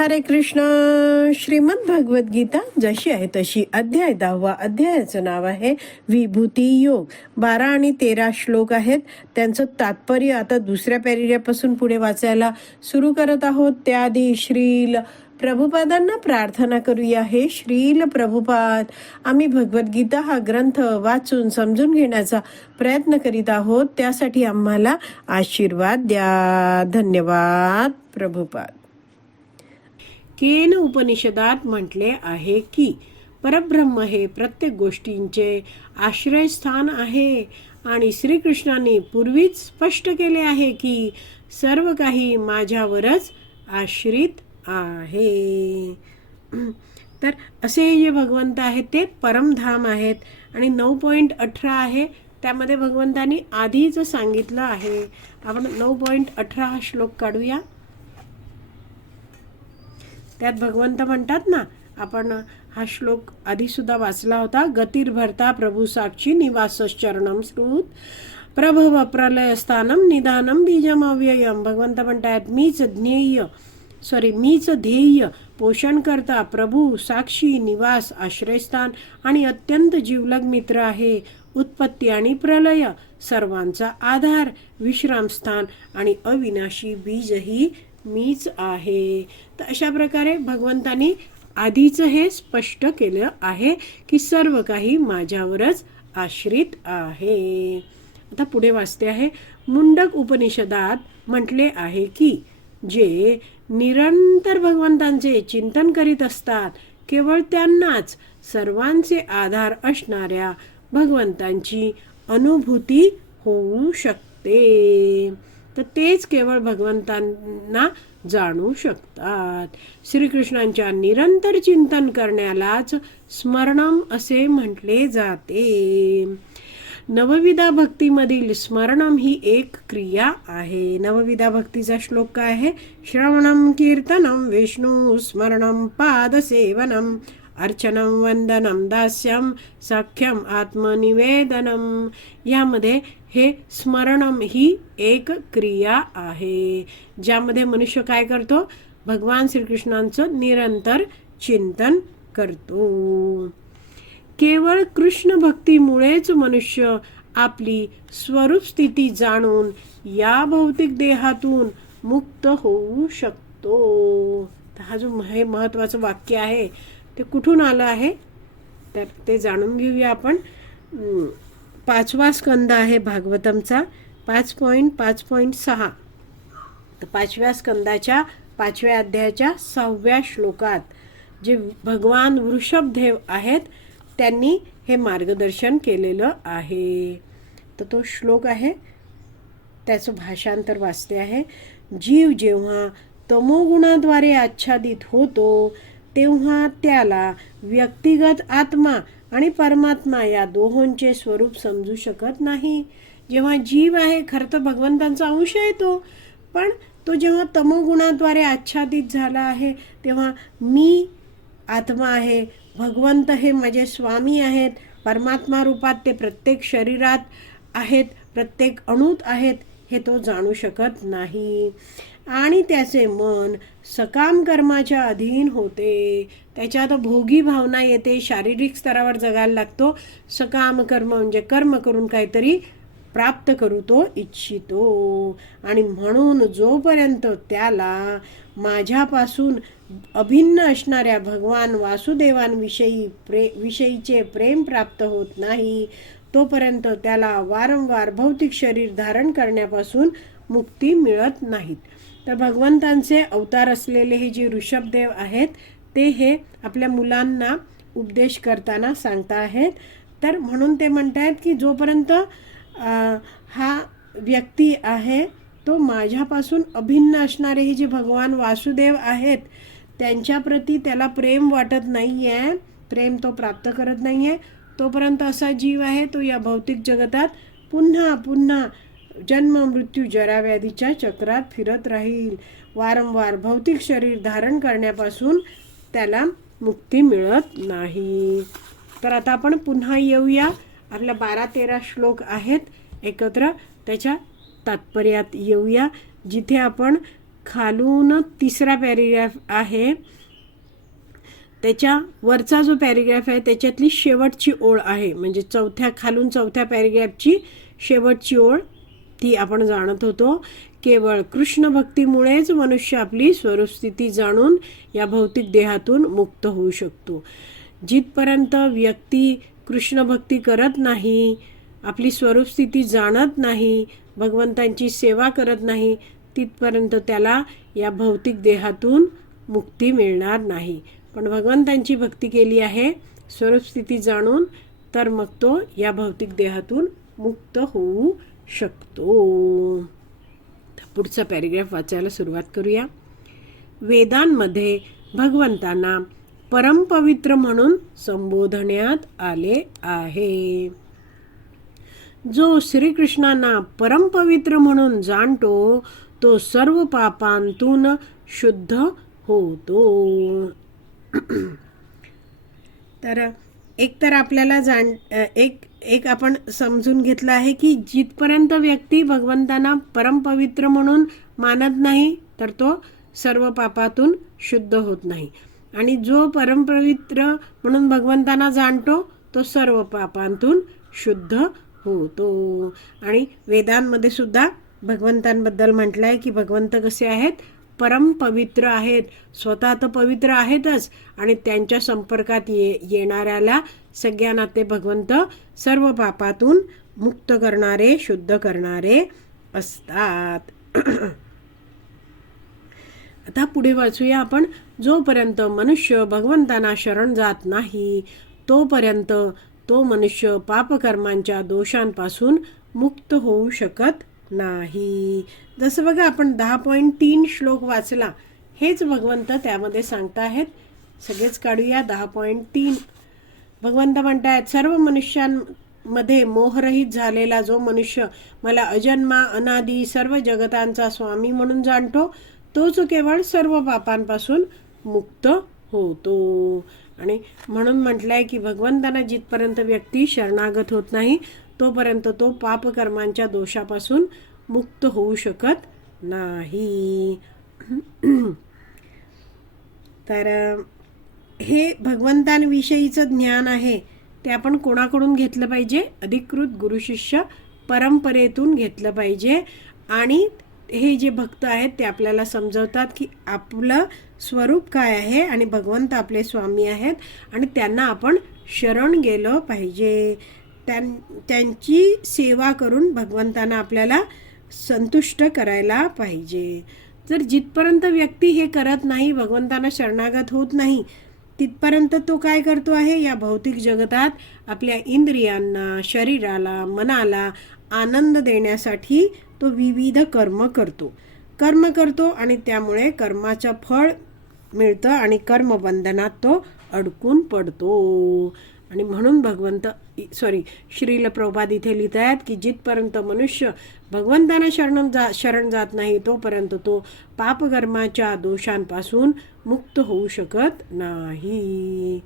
हरे कृष्ण. श्रीमद भगवत गीता जशी आहे तशी अध्याय दहावा अध्यायाचं नाव आहे विभूती योग. बारा आणि तेरा श्लोक आहेत. त्यांचं तात्पर्य आता दुसऱ्या पॅरिऱ्यापासून पुढे वाचायला सुरू करत आहोत. त्याआधी श्रील प्रभुपादांना प्रार्थना करूया. हे श्रील प्रभुपाद आम्ही भगवद्गीता हा ग्रंथ वाचून समजून घेण्याचा प्रयत्न करीत आहोत. त्यासाठी आम्हाला आशीर्वाद द्या. धन्यवाद प्रभुपाद. केन उपनिषदात म्हटले आहे की परब्रह्म हे प्रत्येक गोष्टींचे आश्रयस्थान आहे आणि श्रीकृष्णाने पूर्वीच स्पष्ट केले आहे की सर्व काही माझ्यावरच आश्रित आहे. तर असे जे भगवंत आहेत ते परमधाम आहेत आणि नऊ पॉईंट अठरा आहे. त्यामध्ये भगवंतानी आधीच सांगितलं आहे. आपण नऊ पॉईंट अठरा हा श्लोक काढूया. त्यात भगवंत म्हणतात ना आपण हा श्लोक आधीसुद्धा वाचला होता गतिर्भरता प्रभू साक्षी निवासश्चरणम श्रुत प्रभव प्रलयस्थानम निदानम बीजम अव्ययम भगवंत म्हणतात मीच ज्ञेय सॉरी मीच ध्येय पोषण करता प्रभू साक्षी निवास आश्रयस्थान आणि अत्यंत जीवलग मित्र आहे उत्पत्ती आणि प्रलय सर्वांचा आधार विश्रामस्थान आणि अविनाशी बीजही मीच आहे. तर अशा प्रकारे भगवंतानी आधीच हे स्पष्ट केलं आहे की सर्व काही माझ्यावरच आश्रित आहे. आता पुढे वाचते आहे. मुंडक उपनिषदात म्हटले आहे की जे निरंतर भगवंतांचे चिंतन करीत असतात केवळ त्यांनाच सर्वांचे आधार असणाऱ्या भगवंतांची अनुभूती होऊ शकते. तर तेच केवळ भगवंतांना जाणू शकतात. श्रीकृष्णांच्या निरंतर चिंतन करण्यालाच स्मरणम असे म्हटले जाते. नवविधा भक्तीमधील स्मरणम ही एक क्रिया आहे. नवविधा भक्तीचा श्लोक काय आहे? श्रवणम कीर्तनम विष्णू स्मरणम पादसेवनम अर्चनम वंदनम दास्यम सख्यम आत्मनिवेदनम यामध्ये हे स्मरणम ही एक क्रिया आहे. ज्यामध्ये मनुष्य काय करतो? भगवान श्रीकृष्णांचं निरंतर चिंतन करतो. केवळ कृष्ण भक्तीमुळेच मनुष्य आपली स्वरूप स्थिती जाणून या भौतिक देहातून मुक्त होऊ शकतो. हा जो हे महत्वाचं वाक्य आहे ते कुठून आलं आहे? तर ते जाणून घेऊया आपण. पाचवा स्कंद आहे भागवतमचा. पाच पॉईंट पाच पॉईंट सहा. तर पाचव्या स्कंदाच्या पाचव्या अध्यायाच्या सहाव्या श्लोकात जे भगवान वृषभदेव आहेत त्यांनी हे मार्गदर्शन केलेलं आहे. तर तो श्लोक आहे त्याचं भाषांतर वाचते आहे. जीव जेव्हा तमोगुणाद्वारे आच्छादित होतो तेव्हा त्याला व्यक्तिगत आत्मा आणि परमात्मा या दोहोंचे स्वरूप समजू शकत नाही. जेव्हा जीव आहे खरं तर भगवंतांचा अंश आहे तो. पण तो जेव्हा तमोगुणाद्वारे आच्छादित झाला आहे तेव्हा मी आत्मा आहे भगवंत हे माझे स्वामी आहेत परमात्मा रूपात ते प्रत्येक शरीरात आहेत प्रत्येक अणूत आहेत हे तो जाणू शकत नाही. आणि त्याचे मन सकाम कर्माच्या अधीन होते. त्याच्यात भोगी भावना येते. शारीरिक स्तरावर जगायला लागतो. सकाम कर्म म्हणजे कर्म करून काहीतरी प्राप्त करू तो इच्छितो. आणि म्हणून जोपर्यंत त्याला माझ्यापासून अभिन्न असणाऱ्या भगवान वासुदेवांविषयी प्रे विषयीचे प्रेम प्राप्त होत नाही तोपर्यंत त्याला वारंवार भौतिक शरीर धारण करण्यापासून मुक्ती मिळत नाहीत. तर भगवंतांचे अवतार असलेले हे जे ऋषभदेव आहेत ते हे आपल्या मुलांना उपदेश करताना सांगता आहेत. तर म्हणून ते म्हणत आहेत की जोपर्यंत हा व्यक्ती आहे तो माझ्यापासून अभिन्न असणारे हे जे भगवान वासुदेव आहेत त्यांच्याप्रती त्याला प्रेम वाटत नाही आहे प्रेम तो प्राप्त करत नाही आहे तोपर्यंत असा जीव आहे तो या भौतिक जगतात पुन्हा पुन्हा जन्म मृत्यू जराव्याधीच्या चक्रात फिरत राहील. वारंवार भौतिक शरीर धारण करण्यापासून त्याला मुक्ती मिळत नाही. तर आता आपण पुन्हा येऊया. आपल्या बारा तेरा श्लोक आहेत एकत्र. त्याच्या तात्पर्यात येऊया. जिथे आपण खालून तिसरा पॅरेग्राफ आहे. त्याच्या वरचा जो पॅरेग्राफ आहे त्याच्यातली शेवटची ओळ आहे. म्हणजे चौथ्या खालून चौथ्या पॅरेग्राफची शेवटची ओळ ती आपण जाणत होतो. केवळ कृष्ण भक्तीमुळेच मनुष्य आपली स्वरूपस्थिती जाणून या भौतिक देहातून मुक्त होऊ शकतो. जिथपर्यंत व्यक्ती कृष्ण भक्ती करत नाही आपली स्वरूपस्थिती जाणत नाही भगवंतांची सेवा करत नाही तिथपर्यंत त्याला या भौतिक देहातून मुक्ती मिळणार नाही. पण भगवंतांची भक्ती केली आहे स्वरूपस्थिती जाणून तर मग तो या भौतिक देहातून मुक्त होऊ शकतो. पुढचा पॅरेग्राफ वाचायला सुरुवात करूया. वेदांमध्ये भगवंतांना परमपवित्र म्हणून संबोधण्यात आले आहे. जो श्रीकृष्णांना परमपवित्र म्हणून जाणतो तो सर्व पापांतून शुद्ध होतो. तर एक तर आपल्याला जाण एक एक आपण समजून घेतलं आहे की जिथपर्यंत व्यक्ती भगवंतांना परमपवित्र म्हणून मानत नाही तर तो सर्व पापातून शुद्ध होत नाही. आणि जो परमपवित्र म्हणून भगवंतांना जाणतो तो सर्व पापांतून शुद्ध होतो. आणि वेदांमध्ये सुद्धा भगवंतांबद्दल म्हटलं आहे की भगवंत कसे आहेत? परम पवित्र आहेत स्वतः तर पवित्र आहेतच आणि त्यांच्या संपर्कात ये येणाऱ्याला सगळ्यांना ते भगवंत सर्व पापातून मुक्त करणारे शुद्ध करणारे असतात. आता पुढे वाचूया आपण जोपर्यंत मनुष्य भगवंतांना शरण जात नाही तोपर्यंत तो मनुष्य पापकर्मांच्या दोषांपासून मुक्त होऊ शकत नाही. जसं बघा आपण दहा पॉईंट तीन श्लोक वाचला हेच भगवंत त्यामध्ये सांगताहेत. सगळेच काढूया दहा पॉईंट तीन. भगवंत म्हणतायत सर्व मनुष्यांमध्ये मोहरहित झालेला जो मनुष्य मला अजन्मा अनादी सर्व जगतांचा स्वामी म्हणून जाणतो तोच केवळ सर्व पापांपासून मुक्त होतो. आणि म्हणून म्हटलंय की भगवंतांना जिथपर्यंत व्यक्ती शरणागत होत नाही तोपर्यंत तो पापकर्मांच्या दोषापासून मुक्त होऊ शकत नाही. तर हे भगवंतांविषयीचं ज्ञान आहे ते आपण कोणाकडून घेतलं पाहिजे? अधिकृत गुरुशिष्य परंपरेतून घेतलं पाहिजे. आणि हे जे भक्त आहेत ते आपल्याला समजवतात की आपलं स्वरूप काय आहे आणि भगवंत आपले स्वामी आहेत आणि त्यांना आपण शरण गेलं पाहिजे. त्यां त्यांची सेवा करून भगवंतांना आपल्याला संतुष्ट करायला पाहिजे. जर जिथपर्यंत व्यक्ती हे करत नाही भगवंतांना शरणागत होत नाही तिथपर्यंत तो काय करतो आहे? या भौतिक जगतात आपल्या इंद्रियांना शरीराला मनाला आनंद देण्यासाठी तो विविध कर्म करतो. कर्म करतो आणि त्यामुळे कर्माचं फळ मिळतं आणि कर्मबंधनात तो अडकून पडतो. आणि म्हणून भगवंत सॉरी श्रील प्रभात इथे लिहित आहेत की जिथपर्यंत मनुष्य भगवंतांना शरण जा शरण जात नाही तोपर्यंत तो पापकर्माच्या दोषांपासून मुक्त होऊ शकत नाही.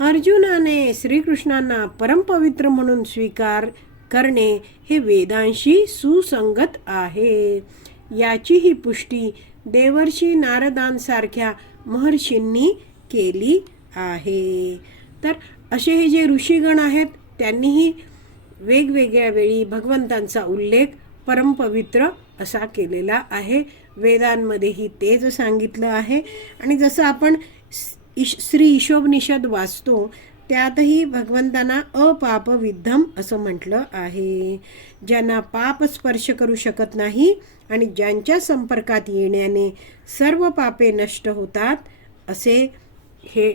अर्जुनाने श्रीकृष्णांना परमपवित्र म्हणून स्वीकार करणे हे वेदांशी सुसंगत आहे. याची ही पुष्टी देवर्षी नारदांसारख्या महर्षींनी केली आहे. तर असे हे जे ऋषीगण आहेत त्यांनीही वेगवेगळ्या वेळी भगवंतांचा उल्लेख परमपवित्र असा केलेला आहे. वेदांमध्येही तेच सांगितलं आहे. आणि जसं आपण इश श्री ईशोपनिषद वाचतो त्यातही भगवंतांना अपाप विद्धम असं म्हटलं आहे. ज्यांना पाप स्पर्श करू शकत नाही आणि ज्यांच्या संपर्कात येण्याने सर्व पापे नष्ट होतात असे हे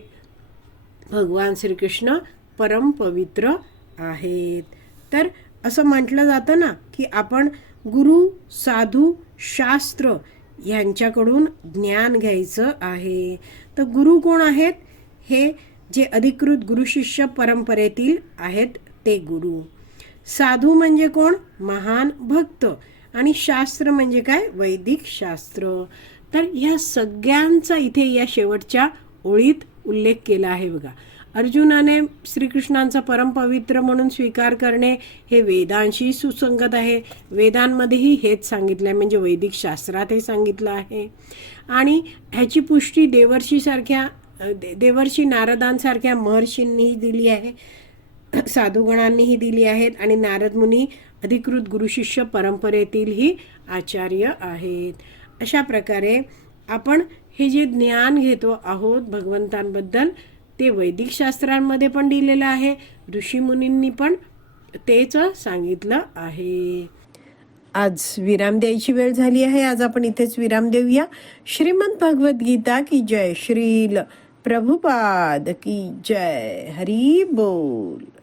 भगवान श्रीकृष्ण परमपवित्र आहेत. तर असं म्हटलं जातं ना की आपण गुरु साधू शास्त्र यांच्याकडून ज्ञान घ्यायचं आहे. तर गुरु कोण आहेत? हे जे अधिकृत गुरुशिष्य परंपरेतील आहेत ते गुरु. साधू म्हणजे कोण? महान भक्त. आणि शास्त्र म्हणजे काय? वैदिक शास्त्र. तर ह्या सगळ्यांचा इथे या शेवटच्या ओळीत उल्लेख केला आहे बघा. अर्जुनाने श्रीकृष्णांचा परमपवित्र म्हणून स्वीकार करणे हे वेदांशी सुसंगत आहे. वेदांमध्येही हेच सांगितलं आहे म्हणजे वैदिक शास्त्रात हे सांगितलं आहे. आणि ह्याची पुष्टी देवर्षीसारख्या देवर्षी नारदांसारख्या महर्षींनीही दिली आहे. साधुगणांनीही दिली आहेत आणि नारद मुनी अधिकृत गुरुशिष्य परंपरेतीलही आचार्य आहेत. अशा प्रकारे आपण हे जे ज्ञान घेतो आहोत भगवंतांबद्दल ते वैदिक शास्त्रांमध्ये पण दिलेलं आहे. ऋषीमुनींनी पण तेच सांगितलं आहे. आज विराम द्यायची वेळ झाली आहे. आज आपण इथेच विराम देऊया. श्रीमद भगवद्गीता की जय श्रील. प्रभुपाद की जय. हरी बोल.